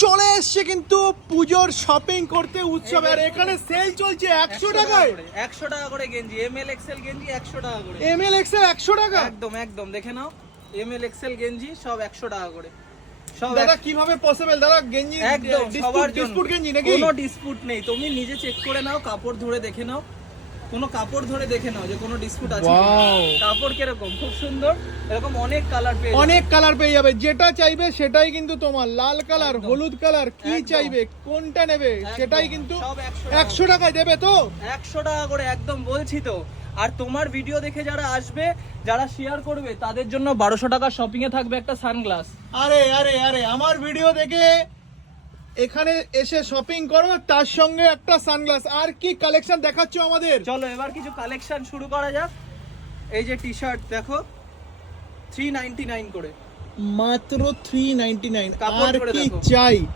চলে এসছে কিন্তু পুজোর শপিং করতে উৎসব, আর এখানে সেল চলছে 100 টাকায়। 100 টাকা করে গেঞ্জি, এমএল এক্সেল গেঞ্জি 100 টাকা করে। এমএল এক্সেল 100 টাকা? একদম একদম, দেখে নাও, এমএল এক্সেল গেঞ্জি সব 100 টাকা করে। সব দাদা কিভাবে পসিবল দাদা? গেঞ্জি একদম সবার জন্য, ডিসপুট গেঞ্জি নাকি? কোনো ডিসপুট নেই, তুমি নিজে চেক করে নাও, কাপড় ধরে দেখে নাও, কোনো কাপড় ধরে দেখে নাও যে কোনো ডিসপুট আছে কিনা। ওয়াও, কাপড় কিরকম, খুব সুন্দর, এরকম অনেক কালার পেয়ে যাবে। অনেক কালার পেয়ে যাবে, যেটা চাইবে সেটাই কিন্তু তোমার। লাল কালার, একদম। হলুদ কালার, কি একদম। চাইবে কোনটা নেবে একদম, সেটাই কিন্তু সব 100 টাকায় দেবে তো। 100 টাকা করে, একদম বলছি তো। আর তোমার ভিডিও দেখে যারা আসবে, যারা শেয়ার করবে, তাদের জন্য 1200 টাকা শপিং এ থাকবে একটা সানগ্লাস। আরে আরে আরে, আমার ভিডিও দেখে এখানে এসে শপিং করো, তার সঙ্গে একটা সানগ্লাস। আর কি কালেকশন দেখাচ্ছ আমাদের? চলো এবার কিছু কালেকশন শুরু করা যাক। এই যে টি শার্ট দেখো, 399 করে। মাত্র 399। কাপড় আর ধরে কি দেখো। চাই?